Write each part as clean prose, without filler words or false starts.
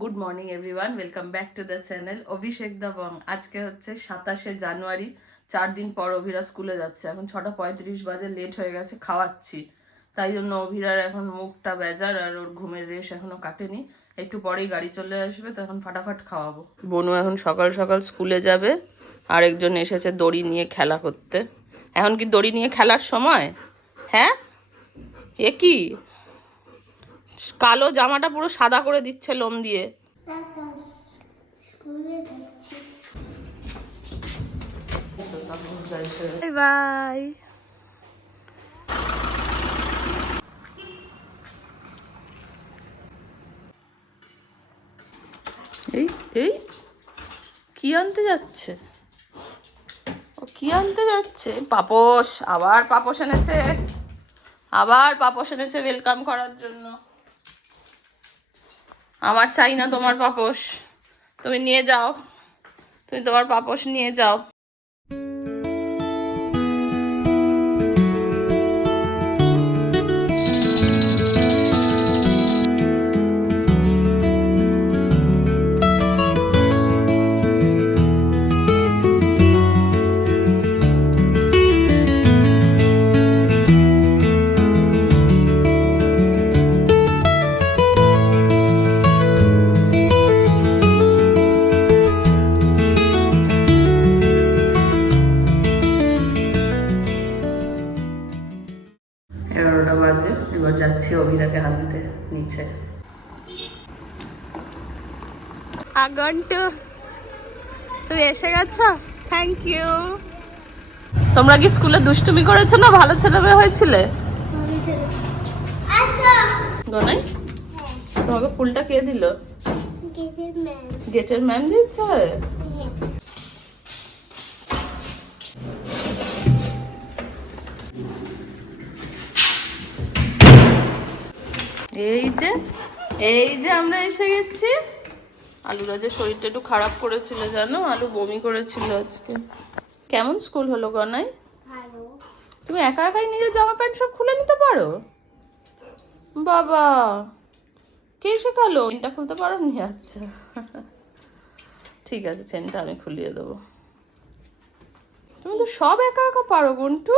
Good morning everyone, welcome back to the channel Abhishek দা Bong. আজকে হচ্ছে 27শে জানুয়ারি, 4 দিন পর অভিরা স্কুলে যাচ্ছে। এখন 6:35 বাজে, লেট হয়ে গেছে, খাওয়াচ্ছি। তাই জন্য অভিরার এখন মুখটা বেজার আর ওর ঘুমের রেশ এখনো কাটেনি। একটু পরেই গাড়ি চলে আসবে, তো এখন ফাটাফাট খাওয়াবো। বনু এখন সকাল সকাল স্কুলে যাবে, আরেকজন এসেছে দড়ি নিয়ে খেলা করতে। এখন কি দড়ি নিয়ে খেলার সময়? হ্যাঁ, এ কি কালো জামাটা পুরো সাদা করে দিচ্ছে লোম দিয়ে। Bye bye. এই এই কি আনতে যাচ্ছে? ও কি আনতে যাচ্ছে? পাপোশ, আবার পাপোশ এনেছে, আবার পাপোশ এনেছে ওয়েলকাম করার জন্য। আমার চাই না তোমার পাপোশ, তুমি নিয়ে যাও, তুমি তোমার পাপোশ নিয়ে যাও। বাজে, এবার যাচ্ছি অভিরাকে আনতে নিচে। আগন্টু, তুমি এসে গেছো, থ্যাংক ইউ। তোমরা কি স্কুলে দুষ্টুমি করেছো না ভালো ছেলে মেয়ে হয়েছিলে? গনাই, তোমাকে ফুলটা কে দিল? গেটের ম্যাম দিয়েছে। এই যে আমরা এসে গেছি। আলুর আজ শরীরটা একটু খারাপ করেছিল জানো, আলু বমি করেছিল আজকে। কেমন স্কুল হলো গনাই? ভালো। তুমি একা একাই নিজের জামা প্যান্ট সব খুলে নিতে পারো? বাবা, কে শেখালো? চেনটা খুলতে পারো নি? আচ্ছা ঠিক আছে, চেনটা আমি খুলিয়ে দেবো। তুমি তো সব একা একা পারো গন্টু,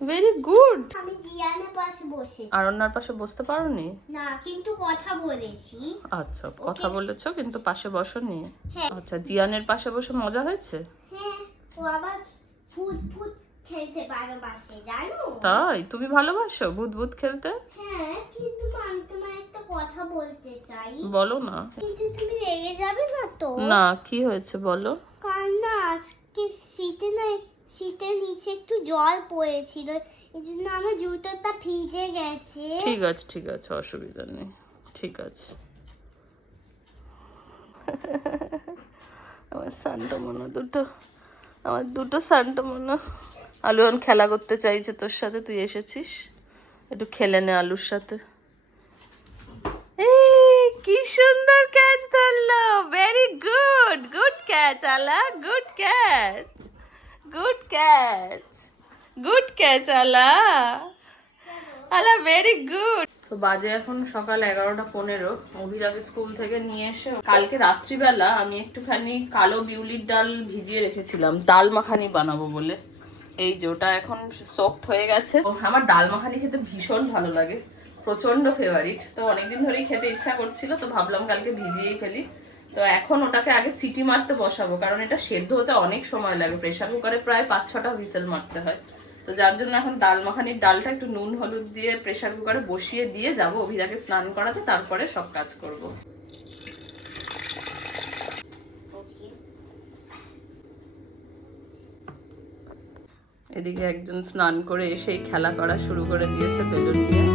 ভেরি গুড। আমি জিয়ানের পাশে বসে, আর অন্যার পাশে বসতে পারোনি? না, কিন্তু কথা বলেছি। আচ্ছা, কথা বলেছো কিন্তু পাশে বসোনি। হ্যাঁ। আচ্ছা, জিয়ানের পাশে বসে মজা হয়েছে? হ্যাঁ, ও আবার ভূত ভূত খেলতে পারে পাশে, জানো? তাই? তুমি ভালোবাসো ভূত ভূত খেলতে? হ্যাঁ, কিন্তু আমি তোমার একটা কথা বলতে চাই। বলো না। কিন্তু তুমি রেগে যাবে না তো? না, কি হয়েছে বলো। কারণ না আজকে শীতের নিচে একটু জল পড়েছিল, এই জন্য আমার জুতোটা ভিজে গেছে। ঠিক আছে ঠিক আছে, অসুবিধা নেই, ঠিক আছে। আমার সান্টামোনা দুটো, আমার দুটো সান্টামোনা। আলু এখন খেলা করতে চাইছে তোর সাথে, তুই এসেছিস, একটু খেলে নে আলুর সাথে। এই কি সুন্দর ক্যাচ ধরলো, ভেরি গুড, গুড ক্যাচ আলা, good catch, good catch, good catch আলা, আলা ভেরি গুড। তো বাজে এখন সকাল 11:15। অভিরাকে স্কুল থেকে নিয়ে এসে কালকে রাত্রিবেলা আমি একটুখানি কালো বিউলির ডাল ভিজিয়ে রেখেছিলাম ডাল মাখানি বানাবো বলে। এই যে ওটা এখন সফট হয়ে গেছে। আমার ডাল মাখানি খেতে ভীষণ ভালো লাগে, প্রচন্ড ফেভারিট। তো অনেকদিন ধরেই খেতে ইচ্ছা করছিল, তো ভাবলাম কালকে ভিজিয়েই ফেলি। তো এখন ওটাকে আগে সিটি মারতে বসাবো, কারণ এটা সেদ্ধ হতে অনেক সময় লাগে। প্রেসার কুকারে প্রায় 5-6টা হুইসেল মারতে হয়। তো যার জন্য এখন ডাল মাখানির ডালটা একটু নুন হলুদ দিয়ে প্রেসার কুকারে বসিয়ে দিয়ে যাব অভিরাকে স্নান করাতে, তারপরে সব কাজ করব। এদিকে একজন স্নান করে এসেই খেলা করা শুরু করে দিয়েছে বেলুন নিয়ে।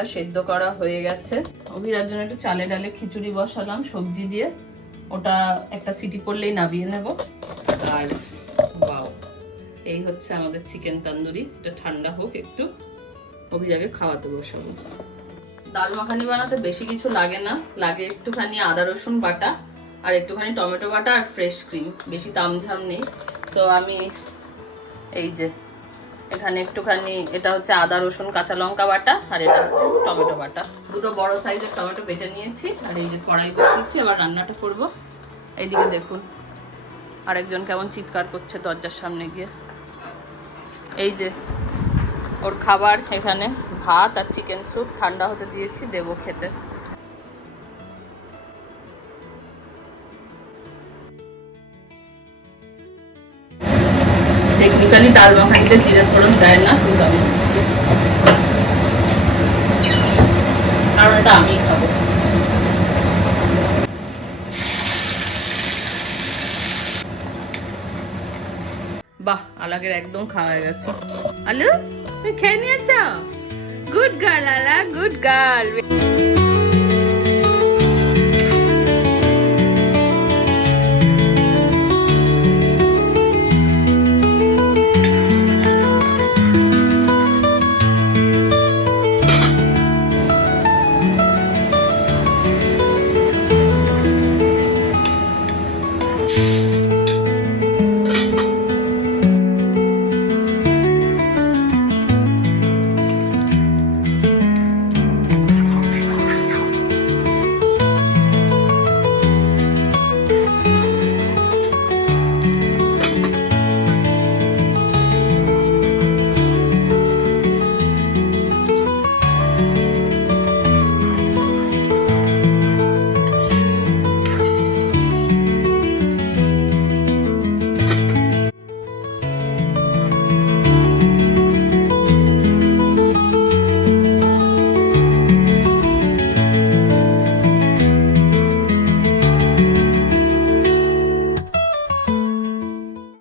ডালটা সেদ্ধ করা হয়ে গেছে। অভিরার জন্য একটু চালে ডালে খিচুড়ি বসালাম সবজি দিয়ে, ওটা একটা সিটি পড়লেই নামিয়ে নেব। আর বাও, এই হচ্ছে আমাদের চিকেন তন্দুরি। এটা ঠান্ডা হোক একটু, অভিরাকে খাওয়াতে বসাবো। ডাল মাখানি বানাতে বেশি কিছু লাগে না, লাগে একটুখানি আদা রসুন বাটা আর একটুখানি টমেটো বাটা আর ফ্রেশ ক্রিম, বেশি তামঝাম নেই। তো আমি এই যে এখানে একটুখানি, এটা হচ্ছে আদা রসুন কাঁচা লঙ্কা বাটা আর এটা হচ্ছে টমেটো বাটা, দুটো বড় সাইজের টমেটো বেটে নিয়েছি। আর এই যে কড়াই বসিয়েছি, এবার রান্নাটা করব। এইদিকে দেখুন আরেকজন কেমন চিৎকার করছে দরজার সামনে গিয়ে। এই যে ওর খাবার, এখানে ভাত আর চিকেন স্যুপ ঠান্ডা হতে দিয়েছি, দেবো খেতে। টেকনিক্যালি ডাল মাখানিতে জিরে ফোড়ন দেয় না, কিন্তু আমি দিচ্ছি কারণ এটা আমি খাবো। বাহ, আলাগের একদম খাওয়া হয়ে গেছে। আলু তুমি খেয়ে নিয়েছ? গুড গার্ল আলা, গুড গার্ল।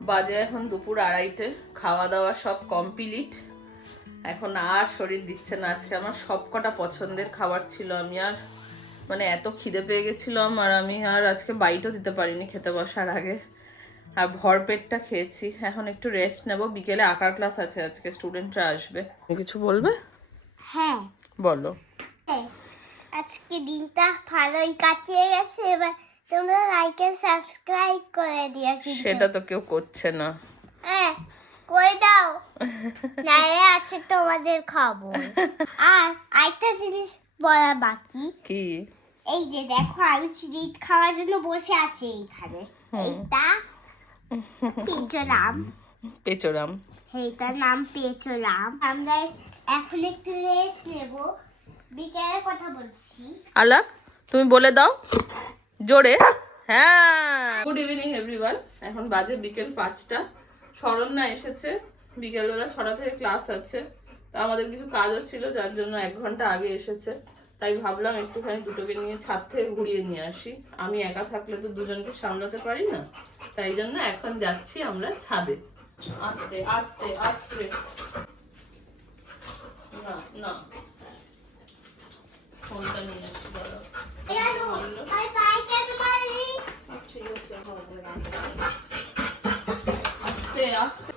বাজে এখন দুপুর 2:30, খাওয়া দাওয়া সব কমপ্লিট। এখন আর শরীর দিচ্ছে না। আজকে আমার সব কটা পছন্দের খাবার ছিল, আমি আর মানে এত খিদে পেয়ে গেছিলাম, আর আমি আর আজকে বাইটও দিতে পারিনি খেতে বসার আগে, আর ভরপেটটা খেয়েছি। এখন একটু রেস্ট নেব, বিকেলে আঁকার ক্লাস আছে আজকে, স্টুডেন্টরা আসবে। কিছু বলবে? হ্যাঁ বলো। আজকে দিনটা ভালোই কাটিয়ে গেছে, এবার তোমরা লাইক এন্ড সাবস্ক্রাইব করে দিও। সেটা তো কেউ করছে না। হ্যাঁ করে দাও, নাইলে আছে তোমাদের খবর। আর আরেকটা জিনিস বলা বাকি। কি? এই যে দেখো আমি চিড়িট খাওয়ার জন্য বসে আছি এইখানে। এইটা পেঁচোরাম। পেঁচোরাম, এইটার নাম পেঁচোরাম। আমরা এখন একটু রেস্ট নেব, বিকেলে কথা বলছি। আলাপ তুমি বলে দাও জোরে। হ্যাঁ, গুড ইভিনিং এভরিওয়ান। এখন বাজে বিকেল 5টা। শরণ্যা এসেছে, বিকেলবেলা 6টা থেকে ক্লাস আছে। তো আমাদের কিছু কাজও ছিল, যার জন্য 1 ঘন্টা আগে এসেছে। তাই ভাবলাম একটুখানি দুটোকে নিয়ে ছাদ থেকে ঘুরিয়ে নিয়ে আসি। আমি একা থাকলে তো দুজনকে সামলাতে পারি না, তাই জন্য এখন যাচ্ছি আমরা ছাদে। আস্তে আস্তে আস্তে, না না ফোনটা নিয়ে আসছি। ঠিক আছে, আস্তে আস্তে।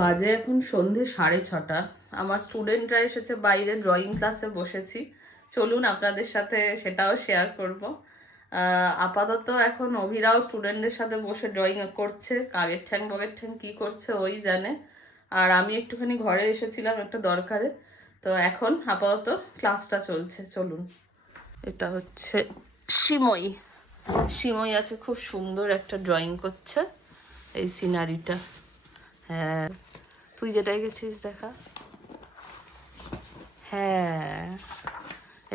বাজে এখন সন্ধে 6:30। আমার স্টুডেন্টরা এসেছে বাইরে, ড্রয়িং ক্লাসে বসেছি। চলুন আপনাদের সাথে সেটাও শেয়ার করব। আপাতত এখন অভিরাও স্টুডেন্টদের সাথে বসে ড্রয়িং করছে, কাগের ঠ্যাং বগের ঠ্যাং কী করছে ওই জানে। আর আমি একটুখানি ঘরে এসেছিলাম একটা দরকারে, তো এখন আপাতত ক্লাসটা চলছে। চলুন। এটা হচ্ছে সিমই। সিমই আছে, খুব সুন্দর একটা ড্রয়িং করছে এই সিনারিটা। হ্যাঁ, তুই যেটাই গেছিস দেখা। হ্যাঁ,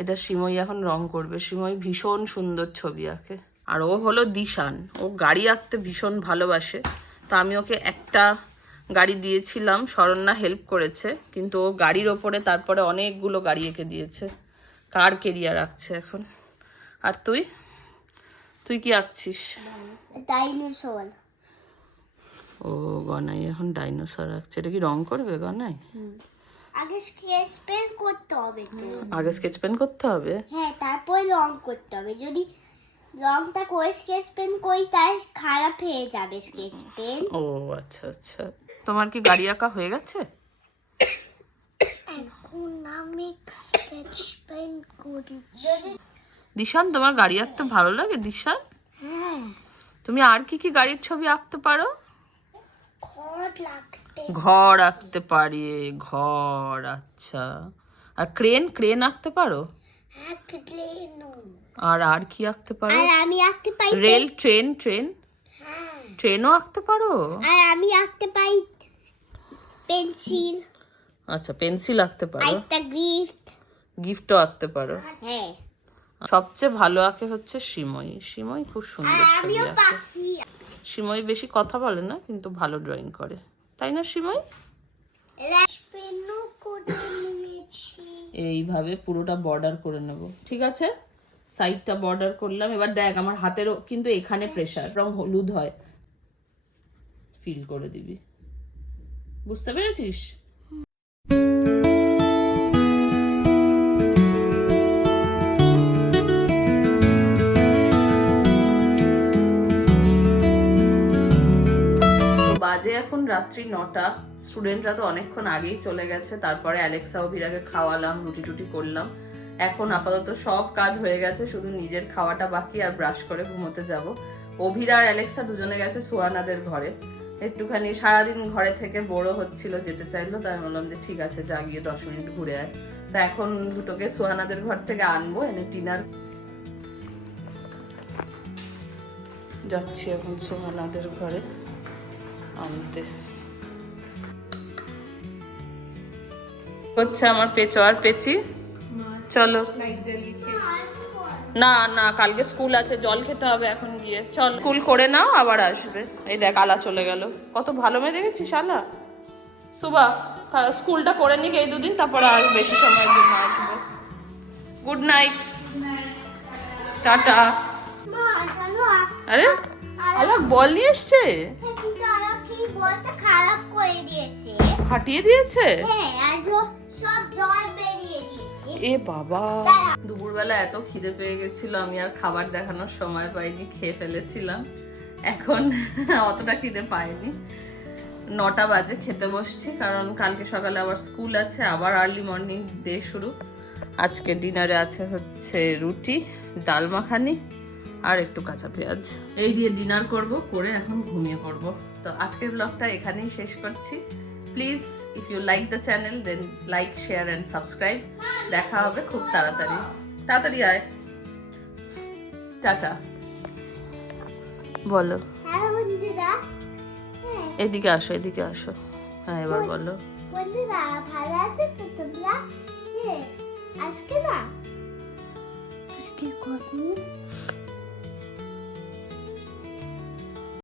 এটা সিমই এখন রং করবে। সিমই ভীষণ সুন্দর ছবি আঁকে। আর ও হলো দিশান, ও গাড়ি আঁকতে ভীষণ ভালোবাসে। তো আমি ওকে একটা গাড়ি দিয়েছিলাম, শরণ্যা হেল্প করেছে, কিন্তু ও গাড়ির ওপরে তারপরে অনেকগুলো গাড়ি এঁকে দিয়েছে। কার কেরিয়ার আঁকছে এখন। আর তুই তুই কি আঁকছিস? ডাইনোসর। ও গনাই এখন ডাইনোসর আঁকছে। এটা কি রং করবে গনাই? আগে স্কেচ পেন করতে হবে তো। আগে স্কেচ পেন করতে হবে? হ্যাঁ, তারপর রং করতে হবে। যদি রংটা করে স্কেচ পেন করি তাই খারাপ হয়ে যাবে স্কেচ পেন। ও আচ্ছা আচ্ছা। তোমার কি গাড়ি আঁকা হয়ে গেছে? এখন আমি স্কেচ পেন করছি। দিশান, তোমার গাড়ি আঁকতে ভালো লাগে দিশান? হ্যাঁ। তুমি আর কি কি গাড়ির ছবি আঁকতে পারো? ঘর লাগতে। ঘর আঁকতে পারি, ঘর। আচ্ছা। আর ক্রেন ক্রেন আঁকতে পারো? হ্যাঁ, ক্রেনও। আর কি আঁকতে পারো? আর আমি আঁকতে পারি রেল, ট্রেন ট্রেন হ্যাঁ। ট্রেনও আঁকতে পারো? আর আমি আঁকতে পারি পেন্সিল। আচ্ছা, পেন্সিল আঁকতে পারো। একটা গিফট। গিফটও আঁকতে পারো। হ্যাঁ। সবচেয়ে ভালো আঁকে হচ্ছে সিমই। সিমই খুব সুন্দর ছবি আমিও আঁকে। পাখি। সিমই বেশি কথা বলে না, কিন্তু ভালো ড্রয়িং করে, তাই না সিমই? পেনও করে নিয়েছি। এইভাবে পুরোটা বর্ডার করে নেব, ঠিক আছে? সাইডটা বর্ডার করলাম। এবার দেখ আমার হাতেরও কিন্তু এখানে প্রেসার, রং হলুদ হয়, ফিল করে দিবি। বুঝতে পেরেছিস? বাজে এখন রাত্রি 9টা। স্টুডেন্টরা তো অনেকক্ষণ আগেই চলে গেছে। তারপরে অ্যালেক্সা অভিরাকে খাওয়ালাম, রুটি টুটি করলাম। এখন আপাতত সব কাজ হয়ে গেছে, শুধু নিজের খাওয়াটা বাকি, আর ব্রাশ করে ঘুমোতে যাব। অভিরা আর অ্যালেক্সা দুজনে গেছে সুহানাদের ঘরে। একটুখানি সারাদিন ঘরে থেকে বোরও হচ্ছিল, যেতে চাইলো, তাই আমি বললাম যে ঠিক আছে যা, গিয়ে 10 মিনিট ঘুরে আয়। তা এখন দুটোকে সুহানাদের ঘর থেকে আনবো, এনে ডিনার যাচ্ছি এখন সুহানাদের ঘরে আনতে। হচ্ছে আমার পেচোয়ার পেচি। চলো। না না, কালকে স্কুল আছে, জল খেতে হবে এখন গিয়ে। চল স্কুল করে নাও, আবার আসবে। এই দেখ আলা চলে গেল। কত ভালো মেয়ে দেখেছিস আলা। সুবা স্কুলটা করে নিক এই দুদিন, তারপরে আর বেশি সময়ের জন্য আসবে। Good night, tata. আরে আলা বল নিয়ে এসছে। খারাপ করে দিয়েছে, ফাটিয়ে দিয়েছে। হ্যাঁ, আর সব জল বেরিয়ে দিয়েছে। এ বাবা, দুপুরবেলা এত খিদে পেয়ে গেছিল, আমি আর খাবার দেখানোর সময় পাইনি, খেয়ে ফেলেছিলাম। এখন অতটা খিদে পাইনি। 9টা বাজে খেতে বসছি, কারণ কালকে সকালে আবার স্কুল আছে, আবার আর্লি মর্নিং ডে শুরু। আজকে ডিনারে আছে হচ্ছে রুটি, ডাল মাখানি আর একটু কাঁচা পেঁয়াজ। এই দিয়ে ডিনার করব, করে এখন ঘুমিয়ে পড়বো। তো আজকের ব্লগটা এখানেই শেষ করছি। Please if you like the channel then like, share and subscribe. দেখা হবে খুব তাড়াতাড়ি। তাড়াতাড়ি আয়, টাটা বলো। হ্যাঁ বন্ধুরা, এদিকে আসো, এদিকে আসো। হ্যাঁ এবার বলো। বন্ধুরা ভালো আছে তো তোমরা? আজকে না, আজকে কত